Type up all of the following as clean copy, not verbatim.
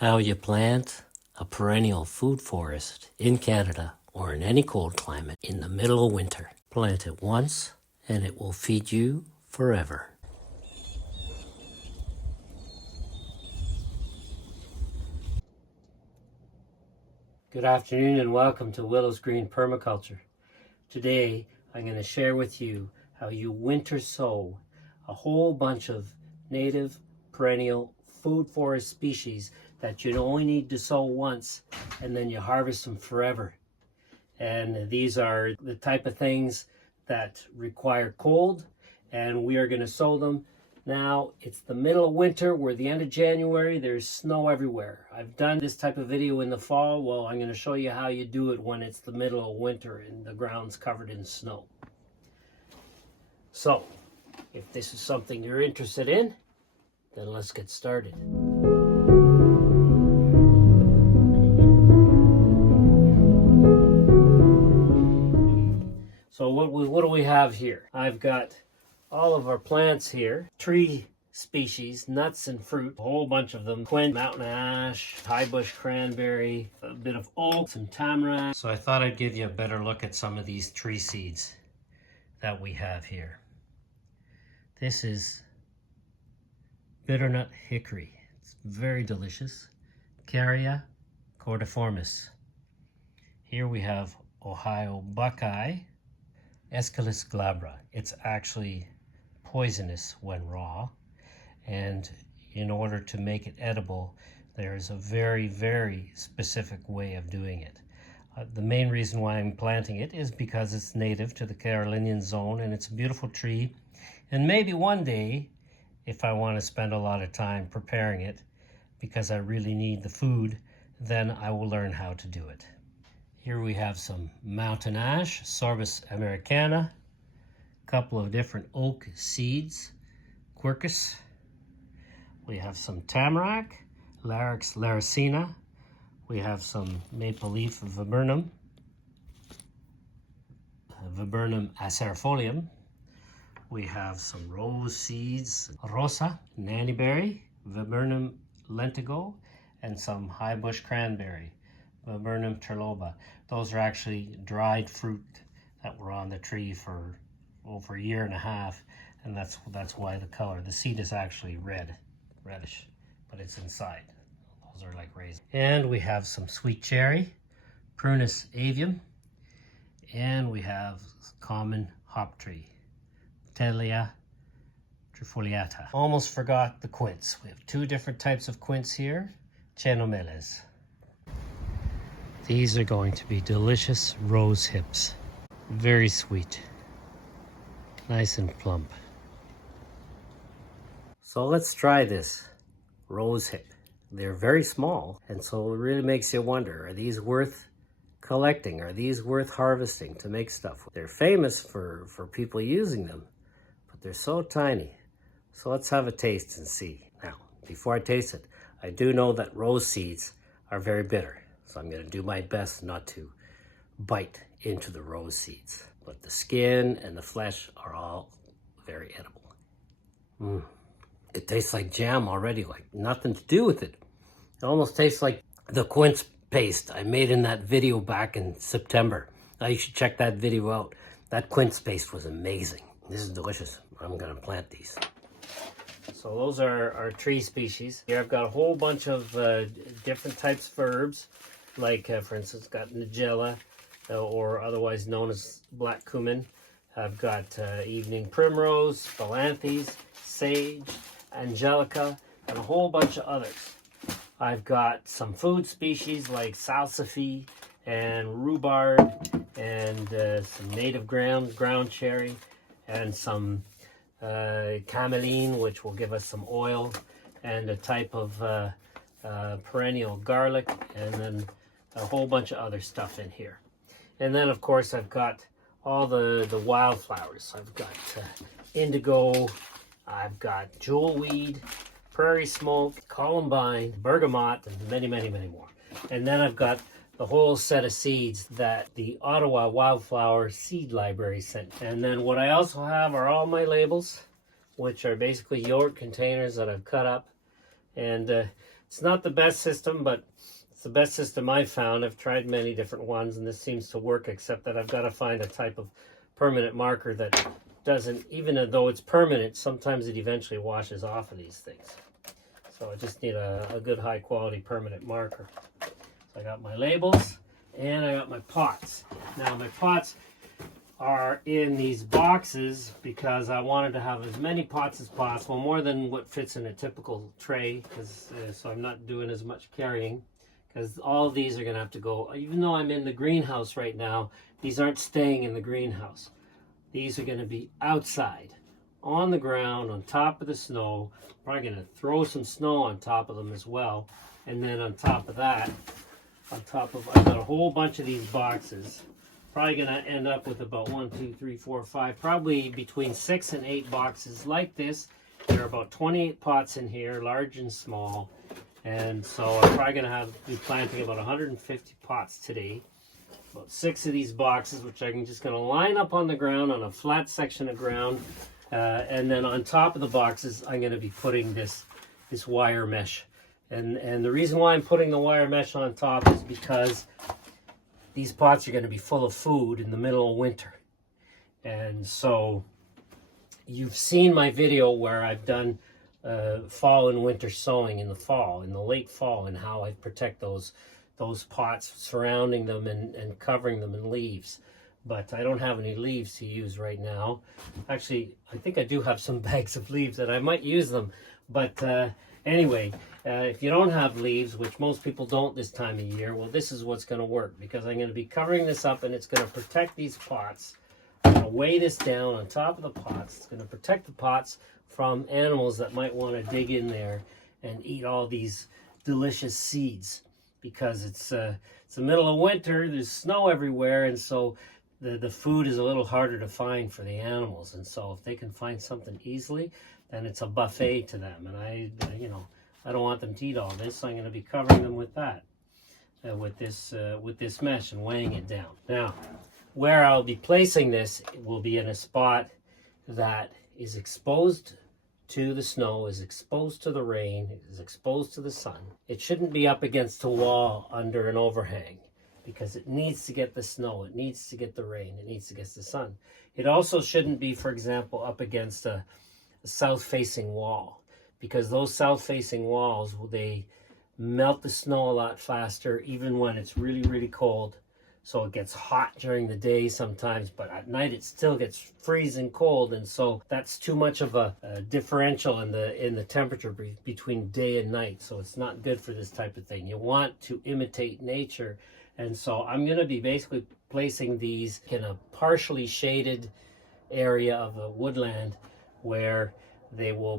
How you plant a perennial food forest in Canada or in any cold climate in the middle of winter. Plant it once and it will feed you forever. Good afternoon and welcome to Willow's Green Permaculture. Today I'm going to share with you how you winter sow a whole bunch of native perennial food forest species that you only need to sow once and then you harvest them forever. And these are the type of things that require cold, and we are going to sow them. Now it's the middle of winter, we're the end of January, there's snow everywhere. I've done this type of video in the fall. Well, I'm going to show you how you do it when it's the middle of winter and the ground's covered in snow. So if this is something you're interested in, then let's get started. So what do we have here? I've got all of our plants here, tree species, nuts and fruit, a whole bunch of them. Quince, mountain ash, high bush cranberry, a bit of oak, some tamarack. So I thought I'd give you a better look at some of these tree seeds that we have here. This is bitternut hickory. It's very delicious. Carya cordiformis. Here we have Ohio buckeye, Aesculus glabra. It's actually poisonous when raw, and in order to make it edible, there's a very, very specific way of doing it. The main reason why I'm planting it is because it's native to the Carolinian zone and it's a beautiful tree. And maybe one day, if I want to spend a lot of time preparing it, because I really need the food, then I will learn how to do it. Here we have some mountain ash, Sorbus americana, a couple of different oak seeds, quercus. We have some tamarack, Larix laricina. We have some maple leaf viburnum, Viburnum acerifolium. We have some rose seeds, rosa, nannyberry, Viburnum lentigo, and some high bush cranberry, Viburnum turloba. Those are actually dried fruit that were on the tree for over a year and a half, and that's why the color. The seed is actually reddish, but it's inside. Those are like raisins. And we have some sweet cherry, Prunus avium, and we have common hop tree, Telia trifoliata. Almost forgot the quince. We have two different types of quince here, Chenomeles. These are going to be delicious rose hips. Very sweet. Nice and plump. So let's try this rose hip. They're very small, and so it really makes you wonder, are these worth collecting? Are these worth harvesting to make stuff with? They're famous for people using them, but they're so tiny. So let's have a taste and see. Now, before I taste it, I do know that rose seeds are very bitter. So I'm going to do my best not to bite into the rose seeds. But the skin and the flesh are all very edible. It tastes like jam already, like nothing to do with it. It almost tastes like the quince paste I made in that video back in September. Now you should check that video out. That quince paste was amazing. This is delicious. I'm going to plant these. So those are our tree species. Here I've got a whole bunch of different types of herbs. Like, for instance, got nigella, or otherwise known as black cumin. I've got evening primrose, phyllanthus, sage, angelica, and a whole bunch of others. I've got some food species like salsify and rhubarb, and some native ground cherry, and some camelline, which will give us some oil, and a type of perennial garlic, and then a whole bunch of other stuff in here. And then of course I've got all the wildflowers. I've got indigo, I've got jewelweed, prairie smoke, columbine, bergamot, and many more. And then I've got the whole set of seeds that the Ottawa Wildflower Seed Library sent. And then what I also have are all my labels, which are basically yogurt containers that I've cut up. And It's not the best system, but it's the best system I've found. I've tried many different ones, and this seems to work, except that I've got to find a type of permanent marker that doesn't, even though it's permanent, sometimes it eventually washes off of these things. So I just need a good high quality permanent marker. So I got my labels and I got my pots. Now my pots are in these boxes because I wanted to have as many pots as possible, more than what fits in a typical tray, because so I'm not doing as much carrying, because all of these are going to have to go, even though I'm in the greenhouse right now, these aren't staying in the greenhouse. These are going to be outside on the ground on top of the snow. Probably going to throw some snow on top of them as well, and then on top of that, I've got a whole bunch of these boxes. Probably going to end up with about 1, 2, 3, 4, 5, probably between 6 and 8 boxes like this. There are about 28 pots in here, large and small. And so I'm probably going to be planting about 150 pots today. About 6 of these boxes, which I'm just going to line up on the ground, on a flat section of ground. And then on top of the boxes, I'm going to be putting this wire mesh. And the reason why I'm putting the wire mesh on top is because these pots are going to be full of food in the middle of winter. And so you've seen my video where I've done fall and winter sowing in the fall, in the late fall, and how I protect those pots, surrounding them and covering them in leaves. But I don't have any leaves to use right now. Actually, I think I do have some bags of leaves that I might use them. But anyway, if you don't have leaves, which most people don't this time of year, well, this is what's going to work, because I'm going to be covering this up, and it's going to protect these pots. I'm going to weigh this down on top of the pots. It's going to protect the pots from animals that might want to dig in there and eat all these delicious seeds, because it's the middle of winter, there's snow everywhere, and so the food is a little harder to find for the animals. And so if they can find something easily, then it's a buffet to them. And I don't want them to eat all this, so I'm going to be covering them with that, with this mesh, and weighing it down. Now, where I'll be placing this will be in a spot that is exposed to the snow, is exposed to the rain, is exposed to the sun. It shouldn't be up against a wall under an overhang, because it needs to get the snow, it needs to get the rain, it needs to get the sun. It also shouldn't be, for example, up against a south-facing wall, because those south-facing walls, they melt the snow a lot faster, even when it's really, really cold. So it gets hot during the day sometimes, but at night it still gets freezing cold, and so that's too much of a differential in the temperature between day and night. So it's not good for this type of thing. You want to imitate nature, and so I'm going to be basically placing these in a partially shaded area of a woodland where they will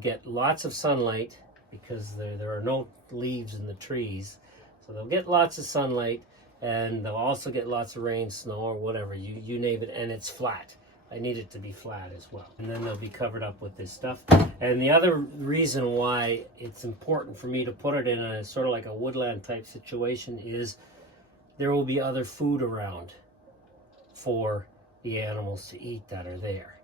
get lots of sunlight, because there are no leaves in the trees, so they'll get lots of sunlight. And they'll also get lots of rain, snow, or whatever, you name it, and it's flat. I need it to be flat as well. And then they'll be covered up with this stuff. And the other reason why it's important for me to put it in a sort of like a woodland type situation is there will be other food around for the animals to eat that are there.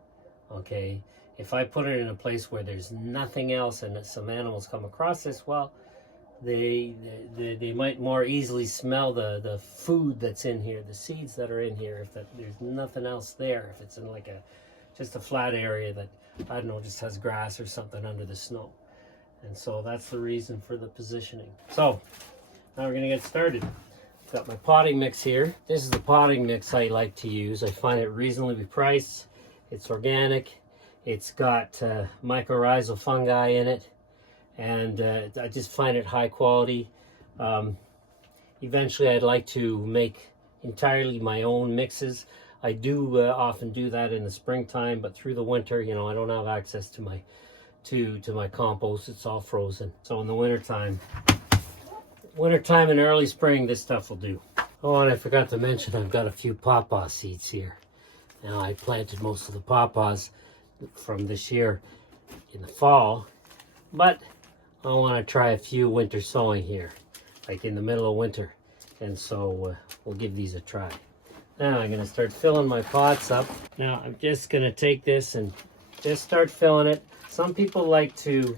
Okay? If I put it in a place where there's nothing else and some animals come across this, well, they might more easily smell the food that's in here, the seeds that are in here, if there's nothing else there, if it's in like just a flat area that, I don't know, just has grass or something under the snow. And so that's the reason for the positioning. So now we're going to get started. I've got my potting mix here. This is the potting mix I like to use. I find it reasonably priced. It's organic. It's got mycorrhizal fungi in it. And I just find it high quality. Eventually I'd like to make entirely my own mixes. I do often do that in the springtime, but through the winter, I don't have access to my compost. It's all frozen. So in the wintertime and early spring, this stuff will do. Oh, and I forgot to mention, I've got a few pawpaw seeds here. Now, I planted most of the pawpaws from this year in the fall, but I want to try a few winter sowing here, like in the middle of winter. And so we'll give these a try. Now I'm going to start filling my pots up. Now I'm just going to take this and just start filling it. Some people like to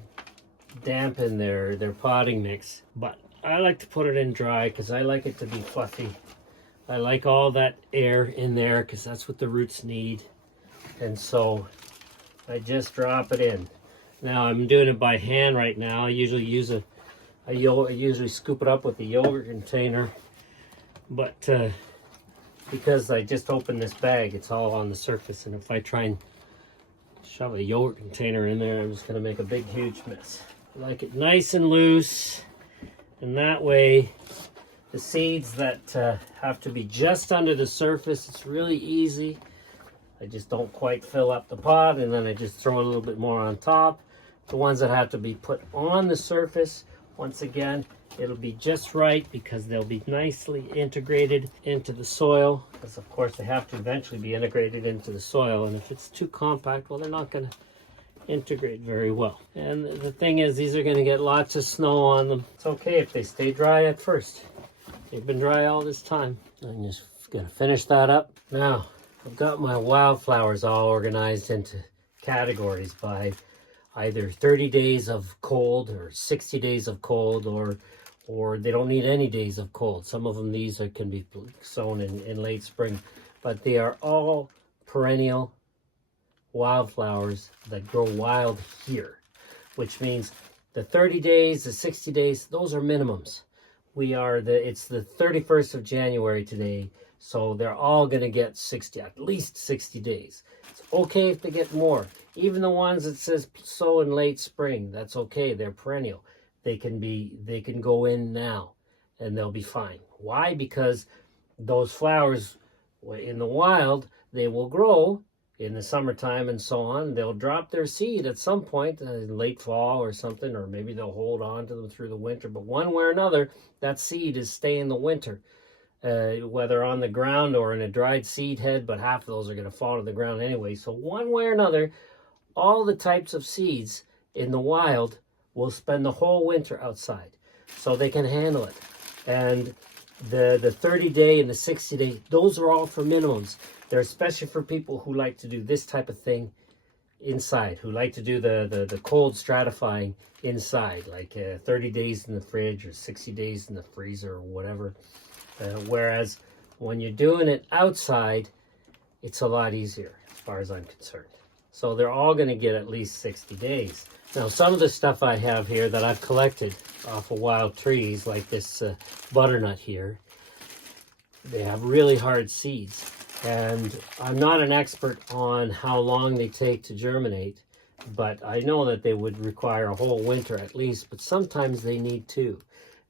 dampen their potting mix. But I like to put it in dry because I like it to be fluffy. I like all that air in there because that's what the roots need. And so I just drop it in. Now I'm doing it by hand right now. I usually use I usually scoop it up with a yogurt container, but because I just opened this bag, it's all on the surface, and if I try and shove a yogurt container in there, I'm just going to make a big huge mess. I like it nice and loose, and that way the seeds that have to be just under the surface, it's really easy. I just don't quite fill up the pot, and then I just throw a little bit more on top. The ones that have to be put on the surface, once again, it'll be just right because they'll be nicely integrated into the soil. Because of course they have to eventually be integrated into the soil, and if it's too compact, well, they're not going to integrate very well. And the thing is, these are going to get lots of snow on them. It's okay if they stay dry at first. They've been dry all this time. I'm just going to finish that up. Now, I've got my wildflowers all organized into categories by either 30 days of cold or 60 days of cold, or they don't need any days of cold. Some of them, these can be sown in late spring, but they are all perennial wildflowers that grow wild here, which means the 30 days, the 60 days, those are minimums. It's the 31st of January today, so they're all going to get at least 60 days. It's okay if they get more. Even the ones that says sow in late spring, that's okay. They're perennial. They can go in now and they'll be fine. Why? Because those flowers in the wild, they will grow in the summertime and so on. They'll drop their seed at some point in late fall or something, or maybe they'll hold on to them through the winter. But one way or another, that seed is staying the winter. Whether on the ground or in a dried seed head, but half of those are going to fall to the ground anyway. So one way or another, all the types of seeds in the wild will spend the whole winter outside, so they can handle it. And the 30-day and the 60-day, those are all for minimums. They're especially for people who like to do this type of thing inside, who like to do the cold stratifying inside, like 30 days in the fridge or 60 days in the freezer or whatever. Whereas when you're doing it outside, it's a lot easier as far as I'm concerned. So they're all going to get at least 60 days. Now, some of the stuff I have here that I've collected off of wild trees, like this butternut here, they have really hard seeds. And I'm not an expert on how long they take to germinate, but I know that they would require a whole winter at least, but sometimes they need two.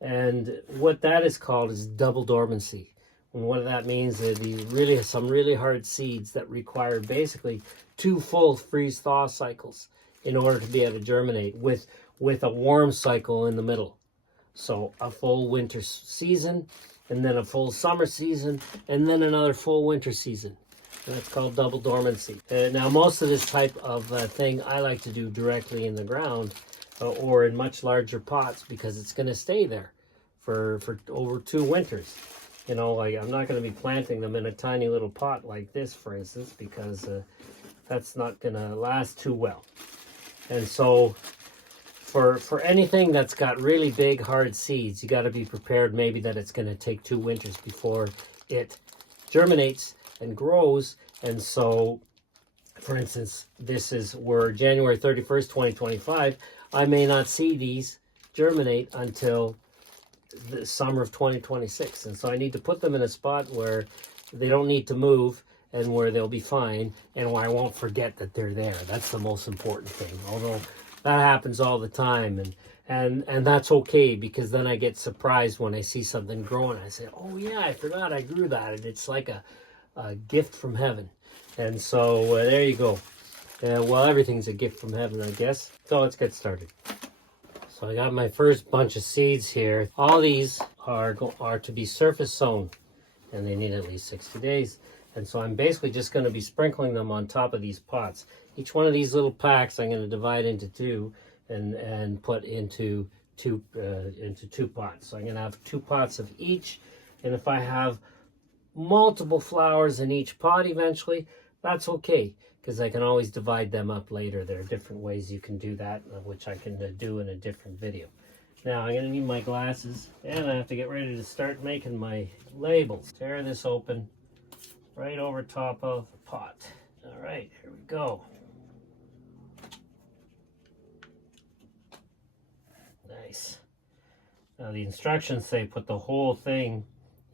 And what that is called is double dormancy. And what that means is some really hard seeds that require basically 2 full freeze-thaw cycles in order to be able to germinate with a warm cycle in the middle. So a full winter season, and then a full summer season, and then another full winter season. And that's called double dormancy. Now, most of this type of thing I like to do directly in the ground or in much larger pots because it's going to stay there for over 2 winters. You know, like I'm not going to be planting them in a tiny little pot like this, for instance, because that's not going to last too well. And so for anything that's got really big, hard seeds, you got to be prepared maybe that it's going to take 2 winters before it germinates and grows. And so, for instance, we're January 31st, 2025. I may not see these germinate until the summer of 2026. And so I need to put them in a spot where they don't need to move and where they'll be fine and where I won't forget that they're there. That's the most important thing. Although that happens all the time, and that's okay, because then I get surprised when I see something growing. I say, oh yeah, I forgot I grew that, and it's like a gift from heaven. And so there you go. Well, everything's a gift from heaven, I guess. So let's get started. So I got my first bunch of seeds here. All these are to be surface sown, and they need at least 60 days. And so I'm basically just going to be sprinkling them on top of these pots. Each one of these little packs I'm going to divide into 2 and put into two pots. So I'm going to have 2 pots of each. And if I have multiple flowers in each pot eventually, that's okay, because I can always divide them up later. There are different ways you can do that, which I can do in a different video. Now I'm going to need my glasses, and I have to get ready to start making my labels. Tear this open right over top of the pot. All right, here we go. Nice. Now the instructions say put the whole thing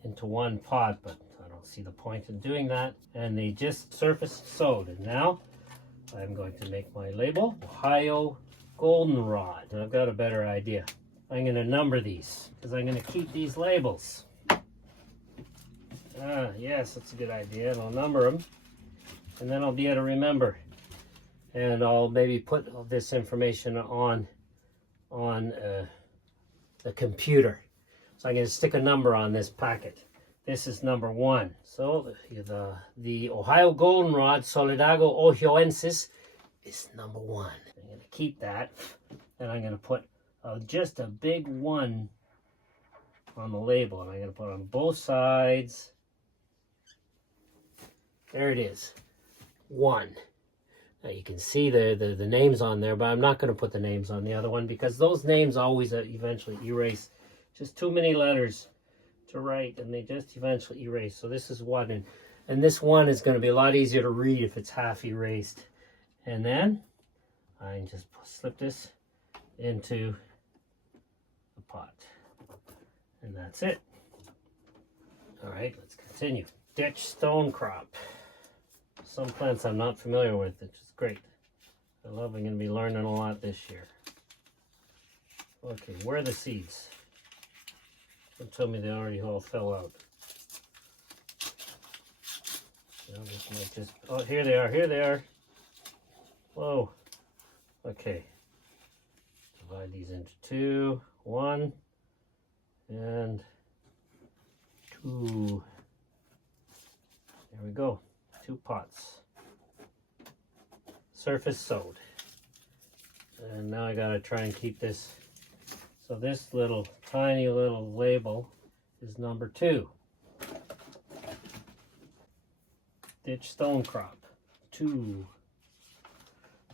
into one pot, but I don't see the point in doing that. And they just surface sowed. And now I'm going to make my label, Ohio Goldenrod. And I've got a better idea. I'm going to number these because I'm going to keep these labels. Yes, that's a good idea. And I'll number them, and then I'll be able to remember. And I'll maybe put this information on the computer. So I'm going to stick a number on this packet. This is number 1. So the Ohio Goldenrod Solidago ohioensis is number 1. I'm going to keep that, and I'm going to put just a big 1 on the label, and I'm going to put it on both sides. There it is, 1. Now you can see the names on there, but I'm not going to put the names on the other one because those names always eventually erase. Just too many letters to write, and they just eventually erase. So this is 1, and this 1 is going to be a lot easier to read if it's half erased. And then I can just slip this into the pot, and that's it. All right, let's continue. Ditch stone crop. Some plants I'm not familiar with, which is great. I love, I'm going to be learning a lot this year. Okay, where are the seeds? Don't tell me they already all fell out. This might just, oh, here they are, here they are. Whoa. Okay. Divide these into 2, 1, and 2. There we go. 2 pots. Surface sowed. And now I gotta try and keep this. So this little tiny little label is number 2. Ditch stone crop. 2.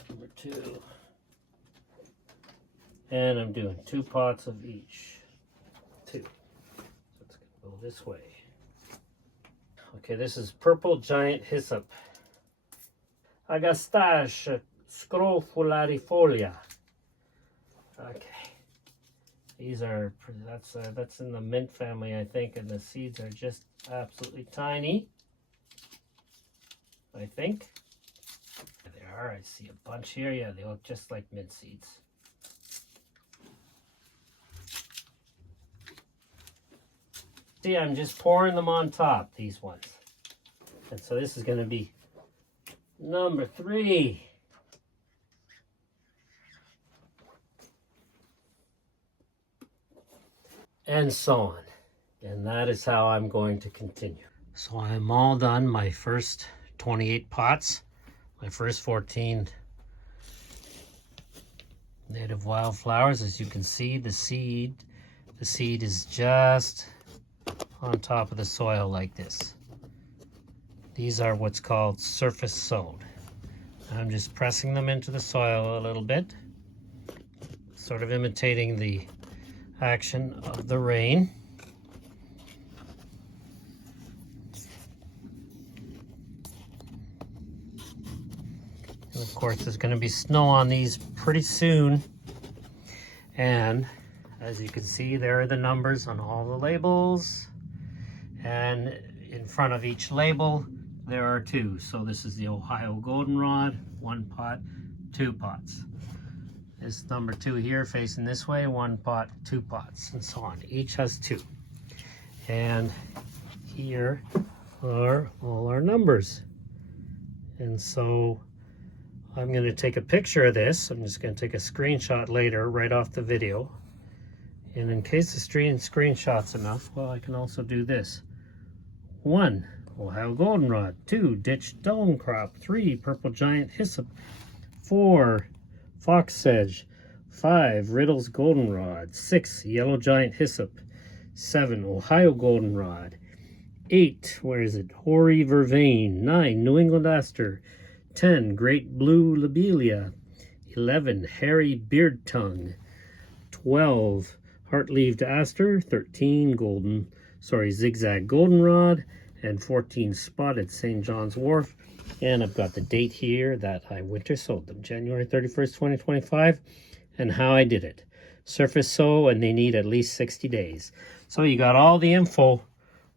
Number 2. And I'm doing 2 pots of each. 2. So it's gonna go this way. Okay, this is purple giant hyssop. Agastache scrofularifolia. Okay. These are, that's in the mint family, I think, and the seeds are just absolutely tiny. I think. There they are. I see a bunch here. Yeah, they look just like mint seeds. See, I'm just pouring them on top, these ones. And so this is going to be number 3. And so on. And that is how I'm going to continue. So I'm all done. My first 28 pots, my first 14 native wildflowers. As you can see, the seed is just on top of the soil like this. These are what's called surface sowed. I'm just pressing them into the soil a little bit, sort of imitating the action of the rain. And of course there's going to be snow on these pretty soon. And as you can see, there are the numbers on all the labels. And in front of each label, there are 2. So this is the Ohio Goldenrod, 1 pot, 2 pots. This number 2 here facing this way, 1 pot, 2 pots, and so on. Each has 2. And here are all our numbers. And so I'm going to take a picture of this. I'm just going to take a screenshot later right off the video. And in case the screenshot's enough, well, I can also do this. 1, Ohio Goldenrod. 2, ditch stone crop. 3, purple giant hyssop. 4, fox sedge. 5, Riddle's goldenrod. 6, yellow giant hyssop. 7, Ohio goldenrod. 8, where is it? Hoary vervain. 9, New England aster. 10. Great blue lobelia. 11. Hairy beard tongue. 12. Heart-leaved aster. 13. Zigzag goldenrod. And 14. Spotted St. John's wort. And I've got the date here that I winter sowed them, January 31st, 2025, and how I did it. Surface sow, and they need at least 60 days. So you got all the info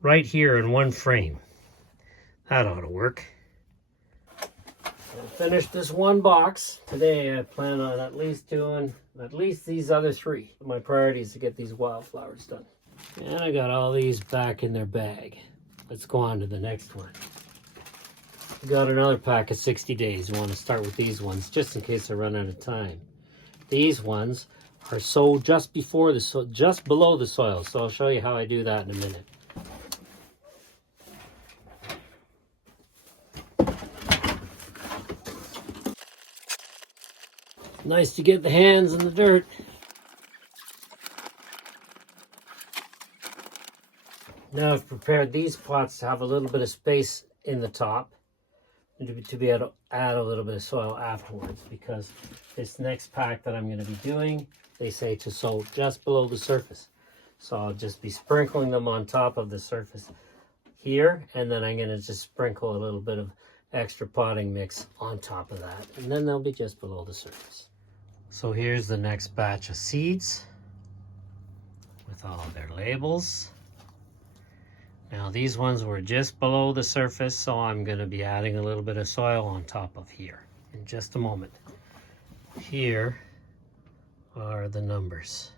right here in one frame. That ought to work. I'll finish this one box. Today I plan on at least doing these other three. My priority is to get these wildflowers done. And I got all these back in their bag. Let's go on to the next one. Got another pack of 60 days. We want to start with these ones just in case I run out of time. These ones are sowed just below the soil. So I'll show you how I do that in a minute. Nice to get the hands in the dirt. Now I've prepared these pots to have a little bit of space in the top and to be able to add a little bit of soil afterwards, because this next pack that I'm going to be doing, they say to sow just below the surface. So I'll just be sprinkling them on top of the surface here, and then I'm going to just sprinkle a little bit of extra potting mix on top of that, and then they'll be just below the surface. So here's the next batch of seeds with all of their labels. Now these ones were just below the surface, so I'm going to be adding a little bit of soil on top of here in just a moment. Here are the numbers.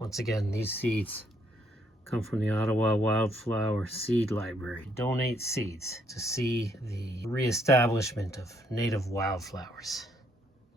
Once again, these seeds come from the Ottawa Wildflower Seed Library. Donate seeds to see the reestablishment of native wildflowers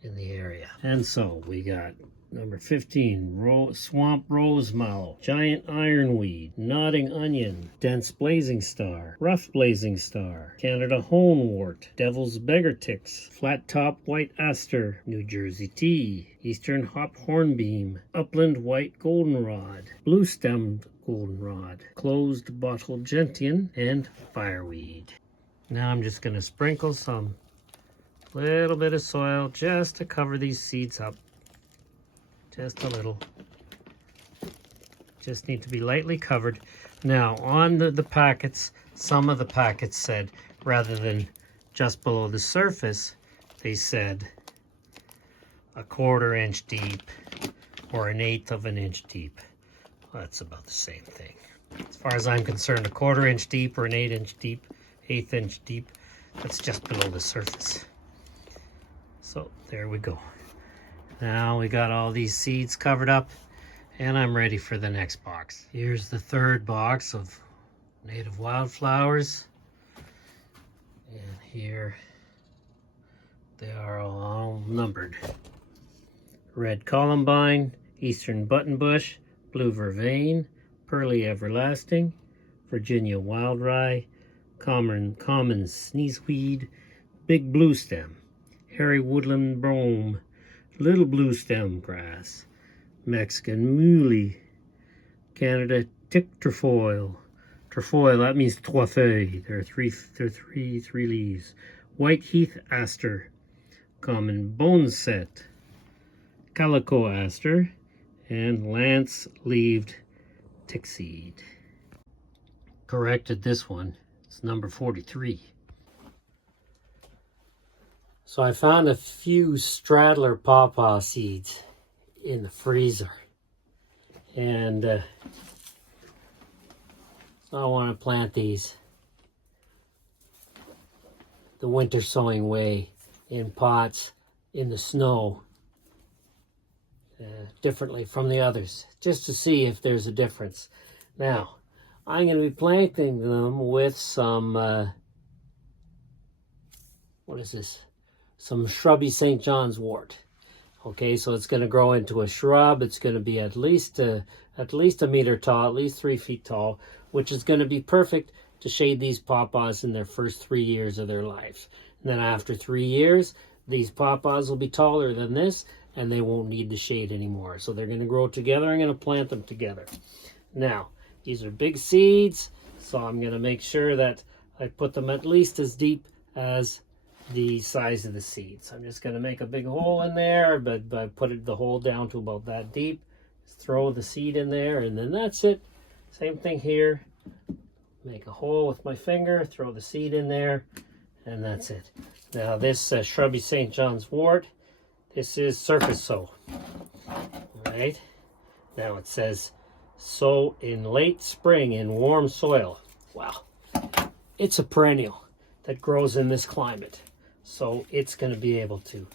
in the area. And so we got number 15, swamp rose mallow, giant ironweed, nodding onion, dense blazing star, rough blazing star, Canada honewort, devil's beggar ticks, flat top white aster, New Jersey tea, eastern hop hornbeam, upland white goldenrod, blue stemmed goldenrod, closed bottle gentian, and fireweed. Now I'm just going to sprinkle some little bit of soil just to cover these seeds up. Just a little. Just need to be lightly covered. Now, on the packets, some of the packets said, rather than just below the surface, they said a 1/4 inch deep or 1/8 of an inch deep. Well, that's about the same thing. As far as I'm concerned, a 1/4 inch deep or an 1/8 inch deep, 1/8 inch deep, that's just below the surface. So there we go. Now we got all these seeds covered up, and I'm ready for the next box. Here's the third box of native wildflowers. And here they are all numbered. Red columbine, eastern buttonbush, blue vervain, pearly everlasting, Virginia wild rye, common sneezeweed, big blue stem, hairy woodland brome, little blue stem grass, Mexican muhly, Canada tick trefoil. Trefoil, that means trois feuilles. There are three leaves. White heath aster, common boneset, calico aster, and lance-leaved tickseed. Corrected this one. It's number 43. So I found a few straddler pawpaw seeds in the freezer, and so I want to plant these the winter sowing way in pots in the snow, differently from the others, just to see if there's a difference. Now I'm going to be planting them with some what is this? Some shrubby St. John's wort. Okay, so it's going to grow into a shrub. It's going to be at least a meter tall, at least 3 feet tall, which is going to be perfect to shade these pawpaws in their first 3 years of their life. And then after 3 years, these pawpaws will be taller than this, and they won't need the shade anymore. So they're going to grow together. I'm going to plant them together. Now, these are big seeds, so I'm going to make sure that I put them at least as deep as the size of the seeds. I'm just going to make a big hole in there, but put the hole down to about that deep. Just throw the seed in there, and then that's it. Same thing here. Make a hole with my finger, throw the seed in there, and that's it. Now this shrubby St. John's wort, this is surface sow. All right. Now it says sow in late spring in warm soil. Wow. It's a perennial that grows in this climate, so it's going to be able to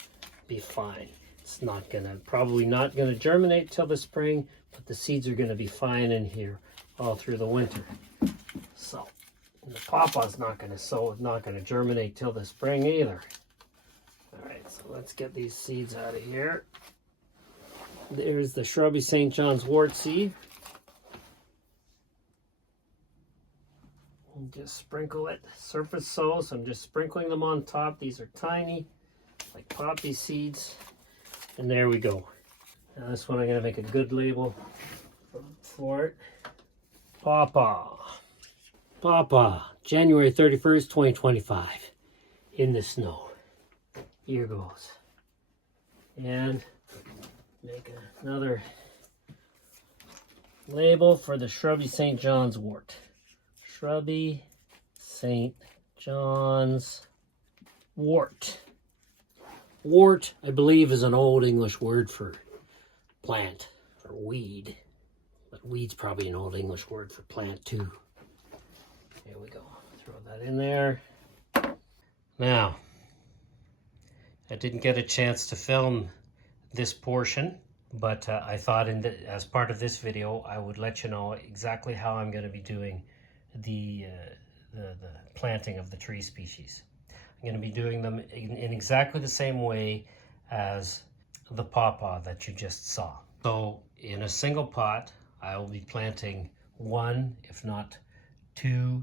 be fine. It's not going to, probably not going to germinate till the spring, but the seeds are going to be fine in here all through the winter. So the pawpaw's not going to sow, not going to germinate till the spring either. All right, so let's get these seeds out of here. There's the shrubby St. John's wort seed. And just sprinkle it, surface sow, so I'm just sprinkling them on top. These are tiny, like poppy seeds. And there we go. Now this one I'm going to make a good label for it. Pawpaw. Pawpaw, January 31st, 2025. In the snow. Here goes. And make another label for the shrubby St. John's wort. Shrubby St. John's wort. Wort, I believe, is an old English word for plant, or weed. But weed's probably an old English word for plant too. Here we go. Throw that in there. Now, I didn't get a chance to film this portion, but I thought as part of this video, I would let you know exactly how I'm going to be doing the planting of the tree species. I'm going to be doing them in exactly the same way as the pawpaw that you just saw. So in a single pot, I will be planting one, if not two,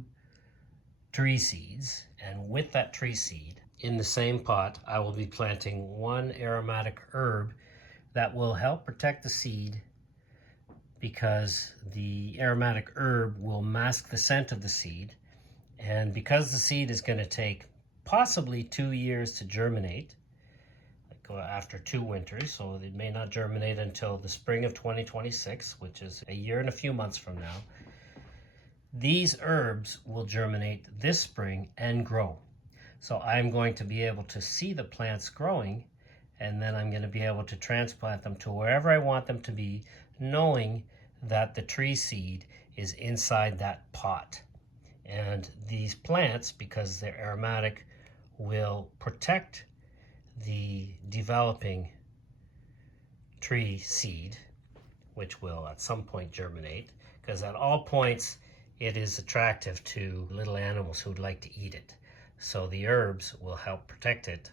tree seeds, and with that tree seed, in the same pot, I will be planting one aromatic herb that will help protect the seed, because the aromatic herb will mask the scent of the seed. And because the seed is going to take possibly 2 years to germinate, like after 2 winters, so it may not germinate until the spring of 2026, which is a year and a few months from now, these herbs will germinate this spring and grow. So I'm going to be able to see the plants growing, and then I'm going to be able to transplant them to wherever I want them to be, knowing that the tree seed is inside that pot. And these plants, because they're aromatic, will protect the developing tree seed, which will at some point germinate, because at all points it is attractive to little animals who'd like to eat it. So the herbs will help protect it,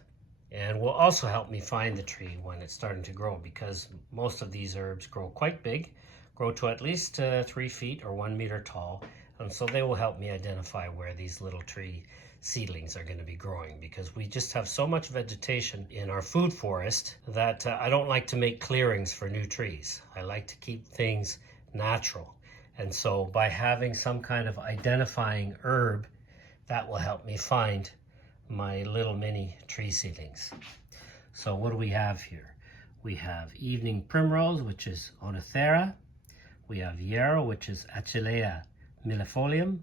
and will also help me find the tree when it's starting to grow, because most of these herbs grow quite big, grow to at least 3 feet or 1 meter tall, and so they will help me identify where these little tree seedlings are going to be growing, because we just have so much vegetation in our food forest that I don't like to make clearings for new trees. I like to keep things natural, and so by having some kind of identifying herb, that will help me find my little mini tree seedlings. So what do we have here? We have evening primrose, which is Oenothera. We have yarrow, which is Achillea millefolium.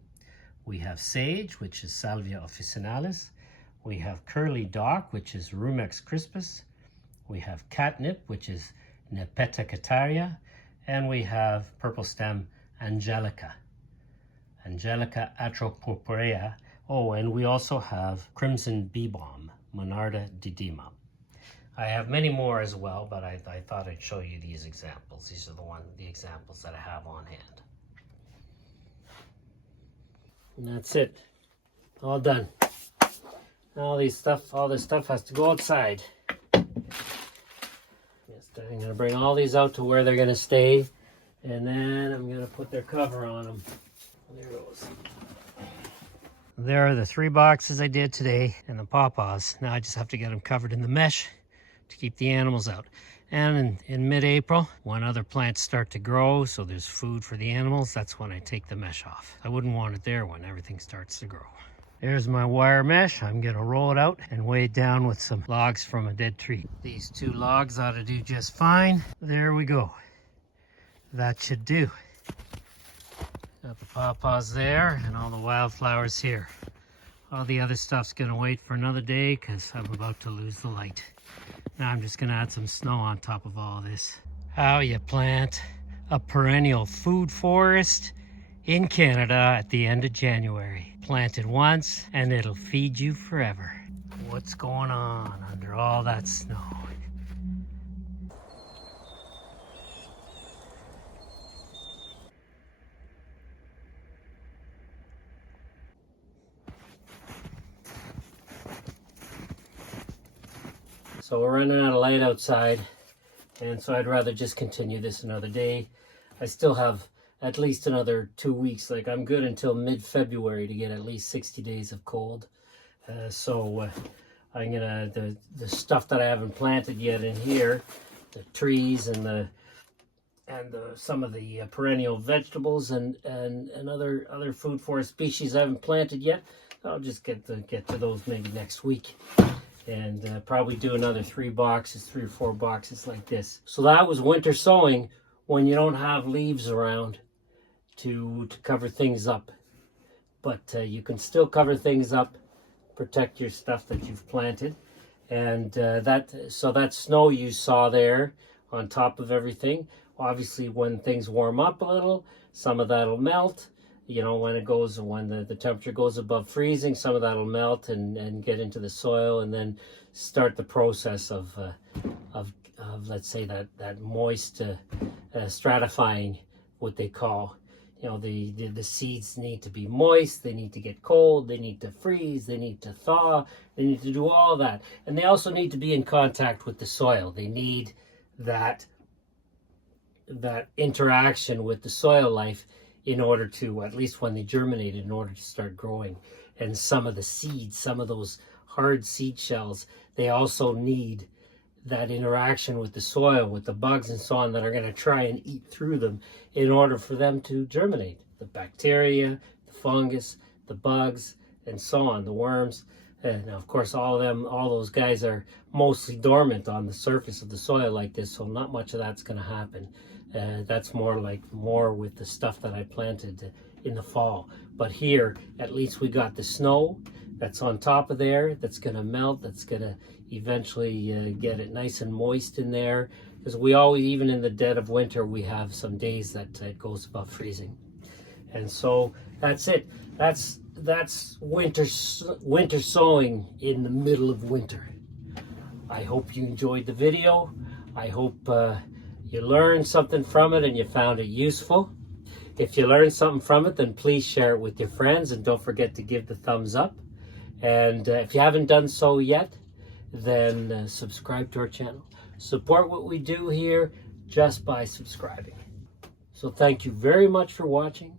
We have sage, which is Salvia officinalis. We have curly dock, which is Rumex crispus. We have catnip, which is Nepeta cataria. And we have purple stem Angelica. Angelica atropurpurea. Oh, and we also have crimson bee balm, Monarda didima. I have many more as well, but I thought I'd show you these examples. These are the examples that I have on hand. And that's it. All done. All this stuff has to go outside. Yes, I'm going to bring all these out to where they're going to stay, and then I'm going to put their cover on them. There it goes. There are the 3 boxes I did today, and the pawpaws. Now I just have to get them covered in the mesh to keep the animals out. And in mid-April, when other plants start to grow, so there's food for the animals, that's when I take the mesh off. I wouldn't want it there when everything starts to grow. There's my wire mesh. I'm gonna roll it out and weigh it down with some logs from a dead tree. These 2 logs ought to do just fine. There we go. That should do. Got the pawpaws there and all the wildflowers here. All the other stuff's gonna wait for another day because I'm about to lose the light. Now I'm just gonna add some snow on top of all this. How you plant a perennial food forest in Canada at the end of January. Plant it once and it'll feed you forever. What's going on under all that snow? So we're running out of light outside, and so I'd rather just continue this another day. I still have at least another 2 weeks. Like, I'm good until mid-February to get at least 60 days of cold. I'm gonna, the stuff that I haven't planted yet in here, the trees and some of the perennial vegetables and other food forest species I haven't planted yet, I'll just get to those maybe next week. And probably do another 3 or 4 boxes like this. So that was winter sowing when you don't have leaves around to cover things up. But you can still cover things up, protect your stuff that you've planted. And that snow you saw there on top of everything, obviously when things warm up a little, some of that'll melt. You know, when the temperature goes above freezing, some of that'll melt and get into the soil, and then start the process of let's say that moist stratifying, what they call. You know, the seeds need to be moist, they need to get cold, they need to freeze, they need to thaw, they need to do all that. And they also need to be in contact with the soil. They need that interaction with the soil life in order to, at least when they germinate, in order to start growing. And some of the seeds, some of those hard seed shells, they also need that interaction with the soil, with the bugs and so on that are going to try and eat through them in order for them to germinate. The bacteria, the fungus, the bugs, and so on, the worms. And of course, all those guys are mostly dormant on the surface of the soil like this, so not much of that's going to happen. That's more with the stuff that I planted in the fall. But here, at least we got the snow that's on top of there, that's going to melt, that's going to eventually get it nice and moist in there. Because we always, even in the dead of winter, we have some days that it goes above freezing. And so that's it. That's winter sowing in the middle of winter. I hope you enjoyed the video. I hope you learned something from it and you found it useful. If you learned something from it, then please share it with your friends, and don't forget to give the thumbs up. And if you haven't done so yet, then subscribe to our channel. Support what we do here just by subscribing. So thank you very much for watching.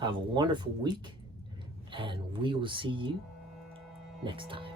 Have a wonderful week, and we will see you next time.